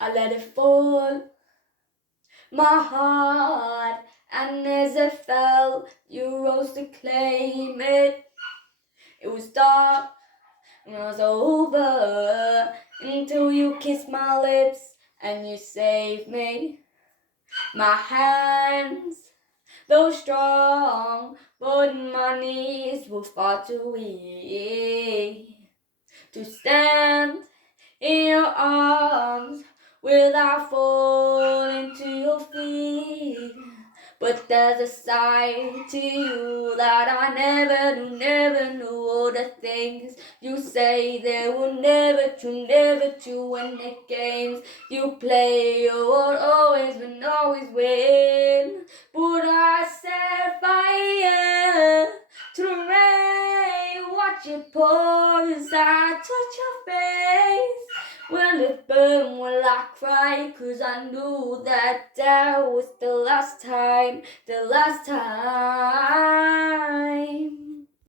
I let it fall, my heart, and as it fell, you rose to claim it. It was dark, and it was over, until you kissed my lips, and you saved me. My hands, though strong, but my knees were far too weak to stand in your arms without falling to your feet. But there's a side to you that I never knew. All the things you say they were never true. When the games you play, you will always win. But I set fire to the rain, watch it pour as I touch your face. Will it burn, will I cry? 'Cause I knew that was the last time.